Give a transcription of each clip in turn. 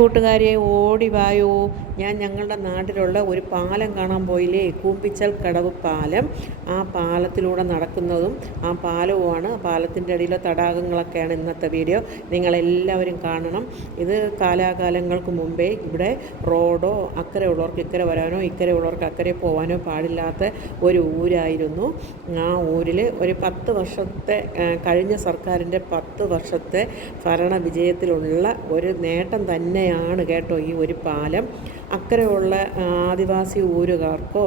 കൂട്ടുകാരെ ഓടി വായോ, ഞാൻ ഞങ്ങളുടെ നാട്ടിലുള്ള ഒരു പാലം കാണാൻ പോയില്ലേ, കൂമ്പിച്ചൽ കടവ് പാലം. ആ പാലത്തിലൂടെ നടക്കുന്നതും ആ പാലവുമാണ്. പാലത്തിൻ്റെ അടിയിലെ തടാകങ്ങളൊക്കെയാണ് ഇന്നത്തെ വീഡിയോ. നിങ്ങളെല്ലാവരും കാണണം. ഇത് കാലാകാലങ്ങൾക്ക് മുമ്പേ ഇവിടെ റോഡോ അക്കരെ ഉള്ളവർക്ക് ഇക്കരെ വരാനോ ഇക്കരെ ഉള്ളവർക്ക് അക്കരെ പോകാനോ പാടില്ലാത്ത ഒരു ഊരായിരുന്നു. ആ ഊരിൽ ഒരു 10 വർഷത്തെ കഴിഞ്ഞ സർക്കാരിൻ്റെ 10 വർഷത്തെ ഭരണ വിജയത്തിലുള്ള ഒരു നേട്ടം തന്നെയാണ് കേട്ടോ ഈ ഒരു പാലം. അക്കരെയുള്ള ആദിവാസി ഊരുകാർക്കോ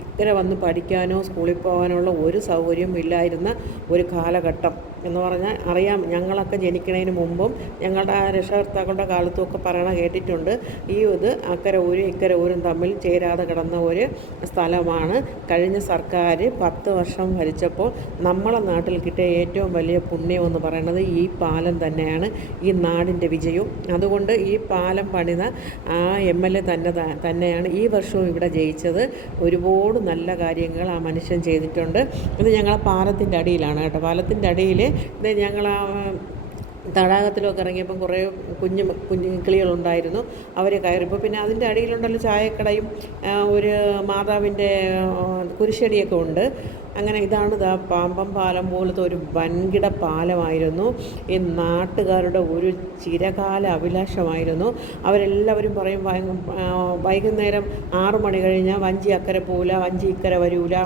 ഇക്കരെ വന്ന് പഠിക്കാനോ സ്കൂളിൽ പോകാനുള്ള ഒരു സൗകര്യവും ഇല്ലായിരുന്ന ഒരു കാലഘട്ടം എന്ന് പറഞ്ഞാൽ അറിയാം. ഞങ്ങളൊക്കെ ജനിക്കുന്നതിന് മുമ്പും ഞങ്ങളുടെ രക്ഷകർത്താക്കളുടെ കാലത്തുമൊക്കെ പറയണ കേട്ടിട്ടുണ്ട്. ഇത് അക്കരെ ഊരും ഇക്കരെ ഊരും തമ്മിൽ ചേരാതെ കിടന്ന ഒരു സ്ഥലമാണ്. കഴിഞ്ഞ സർക്കാർ 10 വർഷം ഭരിച്ചപ്പോൾ നമ്മളെ നാട്ടിൽ കിട്ടിയ ഏറ്റവും വലിയ പുണ്യമെന്ന് പറയുന്നത് ഈ പാലം തന്നെയാണ്, ഈ നാടിൻ്റെ വിജയവും. അതുകൊണ്ട് ഈ പാലം പണിത ആ MLA തന്നെയാണ് ഈ വർഷവും ഇവിടെ ജയിച്ചത്. ഒരുപാട് നല്ല കാര്യങ്ങൾ ആ മനുഷ്യൻ ചെയ്തിട്ടുണ്ട്. ഇത് ഞങ്ങളെ പാലത്തിൻ്റെ അടിയിലാണ് കേട്ടോ. പാലത്തിൻ്റെ അടിയിൽ ഇത് ഞങ്ങൾ തടാകത്തിലൊക്കെ ഇറങ്ങിയപ്പം കുറേ കുഞ്ഞു കിളികളുണ്ടായിരുന്നു. അവർ കയറിപ്പോൾ പിന്നെ അതിൻ്റെ അടിയിലുണ്ടല്ലോ ചായക്കടയും ഒരു മാതാവിൻ്റെ കുരിശടിയൊക്കെ ഉണ്ട്. അങ്ങനെ ഇതാണ് പാമ്പം പാലം പോലത്തെ ഒരു വൻകിട പാലമായിരുന്നു. ഈ നാട്ടുകാരുടെ ഒരു ചിരകാല അഭിലാഷമായിരുന്നു. അവരെല്ലാവരും പറയും വൈകുന്നേരം 6 മണി കഴിഞ്ഞാൽ വഞ്ചി അക്കരെ പോവില്ല, വഞ്ചി ഇക്കരെ വരില്ല,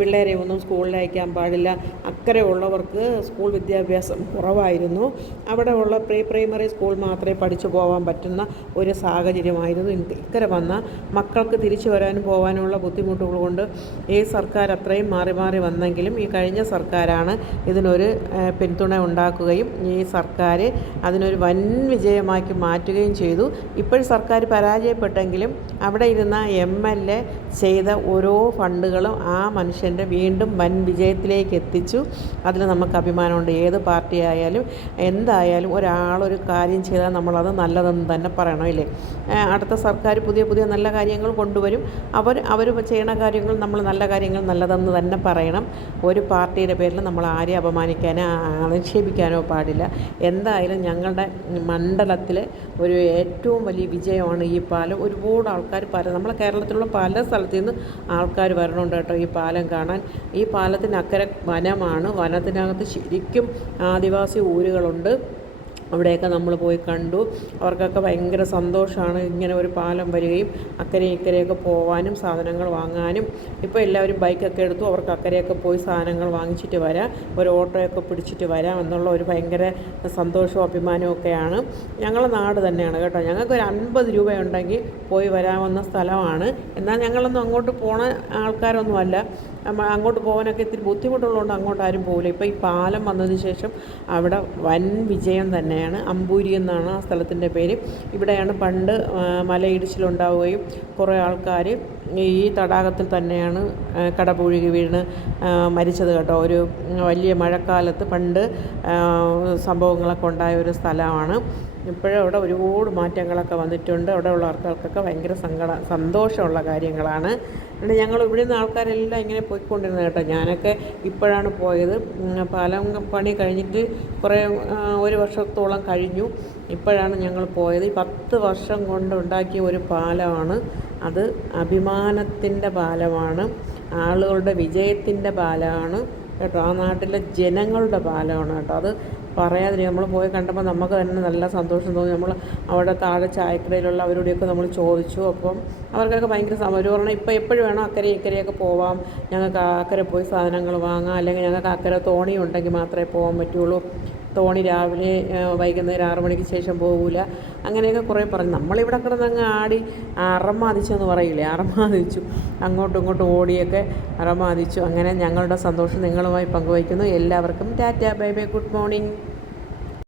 പിള്ളേരെ ഒന്നും സ്കൂളിൽ അയക്കാൻ പാടില്ല. അക്കരെ ഉള്ളവർക്ക് സ്കൂൾ വിദ്യാഭ്യാസം കുറവായിരുന്നു. അവിടെ ഉള്ള പ്രൈമറി സ്കൂൾ മാത്രമേ പഠിച്ചു പോകാൻ പറ്റുന്ന ഒരു സാഹചര്യമായിരുന്നു. ഇക്കരെ വന്ന മക്കൾക്ക് തിരിച്ചു വരാനും പോകാനുള്ള ബുദ്ധിമുട്ടുകൾ കൊണ്ട് ഈ സർക്കാർ അത്രയും മാറി വന്നെങ്കിലും ഈ കഴിഞ്ഞ സർക്കാരാണ് ഇതിനൊരു പിന്തുണ ഉണ്ടാക്കുകയും ഈ സർക്കാർ അതിനൊരു വൻ വിജയമാക്കി മാറ്റുകയും ചെയ്തു. ഇപ്പോഴും സർക്കാർ പരാജയപ്പെട്ടെങ്കിലും അവിടെ ഇരുന്ന MLA ചെയ്ത ഓരോ ഫണ്ടുകളും ആ മനുഷ്യൻ്റെ വീണ്ടും വൻ വിജയത്തിലേക്ക് എത്തിച്ചു. അതിൽ നമുക്ക് അഭിമാനമുണ്ട്. ഏത് പാർട്ടി ആയാലും എന്തായാലും ഒരാളൊരു കാര്യം ചെയ്താൽ നമ്മളത് നല്ലതെന്ന് തന്നെ പറയണം, ഇല്ലേ? അടുത്ത സർക്കാർ പുതിയ നല്ല കാര്യങ്ങൾ കൊണ്ടുവരും. അവർ ചെയ്യണ കാര്യങ്ങൾ നമ്മൾ നല്ല കാര്യങ്ങൾ നല്ലതെന്ന് തന്നെ പറയണം. ഒരു പാർട്ടിയുടെ പേരിൽ നമ്മൾ ആരെയും അപമാനിക്കാനോ ആക്ഷേപിക്കാനോ പാടില്ല. എന്തായാലും ഞങ്ങളുടെ മണ്ഡലത്തിലെ ഒരു ഏറ്റവും വലിയ വിജയമാണ് ഈ പാലം. ഒരുപാട് ആൾക്കാർ നമ്മളെ കേരളത്തിലുള്ള പല സ്ഥലത്തു നിന്ന് ആൾക്കാർ വരണുണ്ട് കേട്ടോ ഈ പാലം കാണാൻ. ഈ പാലത്തിനക്കരെ വനമാണ്. വനത്തിനകത്ത് ശരിക്കും ആദിവാസി ഊരുകളുണ്ട്. അവിടെയൊക്കെ നമ്മൾ പോയി കണ്ടു. അവർക്കൊക്കെ ഭയങ്കര സന്തോഷമാണ് ഇങ്ങനെ ഒരു പാലം വരികയും അക്കരെ ഇക്കരെയൊക്കെ പോകാനും സാധനങ്ങൾ വാങ്ങാനും. ഇപ്പോൾ എല്ലാവരും ബൈക്കൊക്കെ എടുത്തു. അവർക്ക് അക്കരെയൊക്കെ പോയി സാധനങ്ങൾ വാങ്ങിച്ചിട്ട് വരാം, ഒരു ഓട്ടോയൊക്കെ പിടിച്ചിട്ട് വരാം എന്നുള്ള ഒരു ഭയങ്കര സന്തോഷവും അഭിമാനവും ഒക്കെയാണ്. ഞങ്ങളെ നാട് തന്നെയാണ് കേട്ടോ. ഞങ്ങൾക്കൊരു 50 രൂപയുണ്ടെങ്കിൽ പോയി വരാവുന്ന സ്ഥലമാണ്. എന്നാൽ ഞങ്ങളൊന്നും അങ്ങോട്ട് പോണ ആൾക്കാരൊന്നുമല്ല. അങ്ങോട്ട് പോകാനൊക്കെ ഇത്തിരി ബുദ്ധിമുട്ടുള്ളതുകൊണ്ട് അങ്ങോട്ട് ആരും പോകില്ല. ഇപ്പോൾ ഈ പാലം വന്നതിന് ശേഷം അവിടെ വൻ വിജയം തന്നെയാണ്. അമ്പൂരി എന്നാണ് ആ സ്ഥലത്തിൻ്റെ പേര്. ഇവിടെയാണ് പണ്ട് മലയിടിച്ചിലുണ്ടാവുകയും കുറേ ആൾക്കാർ ഈ തടാകത്തിൽ തന്നെയാണ് കടപുഴുകി വീണ് മരിച്ചത് കേട്ടോ. ഒരു വലിയ മഴക്കാലത്ത് പണ്ട് സംഭവങ്ങളൊക്കെ ഉണ്ടായ ഒരു സ്ഥലമാണ്. ഇപ്പോഴും അവിടെ ഒരുപാട് മാറ്റങ്ങളൊക്കെ വന്നിട്ടുണ്ട്. അവിടെ ഉള്ള ആൾക്കാർക്കൊക്കെ ഭയങ്കര സന്തോഷമുള്ള കാര്യങ്ങളാണ്. അതുകൊണ്ട് ഞങ്ങൾ ഇവിടെ നിന്ന് ആൾക്കാരെല്ലാം ഇങ്ങനെ പോയിക്കൊണ്ടിരുന്നത് കേട്ടോ. ഞാനൊക്കെ ഇപ്പോഴാണ് പോയത്. പാലം പണി കഴിഞ്ഞിട്ട് ഒരു വർഷത്തോളം കഴിഞ്ഞു. ഇപ്പോഴാണ് ഞങ്ങൾ പോയത്. ഈ 10 വർഷം കൊണ്ട് ഉണ്ടാക്കിയ ഒരു പാലമാണ്. അത് അഭിമാനത്തിൻ്റെ പാലമാണ്, ആളുകളുടെ വിജയത്തിൻ്റെ പാലമാണ് കേട്ടോ. ആ നാട്ടിലെ ജനങ്ങളുടെ പാലമാണ് കേട്ടോ. അത് പറയാതിരിക്കും. നമ്മൾ പോയി കണ്ടപ്പോൾ നമുക്ക് തന്നെ നല്ല സന്തോഷം തോന്നി. നമ്മൾ അവിടെ താഴെ ചായക്കടയിലുള്ള അവരോടെയൊക്കെ നമ്മൾ ചോദിച്ചു. അപ്പം അവർക്കൊക്കെ ഭയങ്കര അവർ പറഞ്ഞാൽ ഇപ്പോൾ എപ്പോഴും വേണം അക്കരെ ഇക്കരെയൊക്കെ പോവാം, ഞങ്ങൾക്ക് അക്കരെ പോയി സാധനങ്ങൾ വാങ്ങാം, അല്ലെങ്കിൽ ഞങ്ങൾക്ക് അക്കരെ തോണി ഉണ്ടെങ്കിൽ മാത്രമേ പോകാൻ പറ്റുള്ളൂ, തോണി രാവിലെ വൈകുന്നേരം 6 മണിക്ക് ശേഷം പോകില്ല, അങ്ങനെയൊക്കെ കുറേ പറഞ്ഞു. നമ്മളിവിടെ കിടന്നങ്ങ് ആടി അറമാദിച്ചെന്ന് പറയില്ലേ, അറമാദിച്ചു. അങ്ങോട്ടും ഇങ്ങോട്ടും ഓടിയൊക്കെ അറമാദിച്ചു. അങ്ങനെ ഞങ്ങളുടെ സന്തോഷം നിങ്ങളുമായി പങ്കുവയ്ക്കുന്നു. എല്ലാവർക്കും Tata, bye bye, good morning.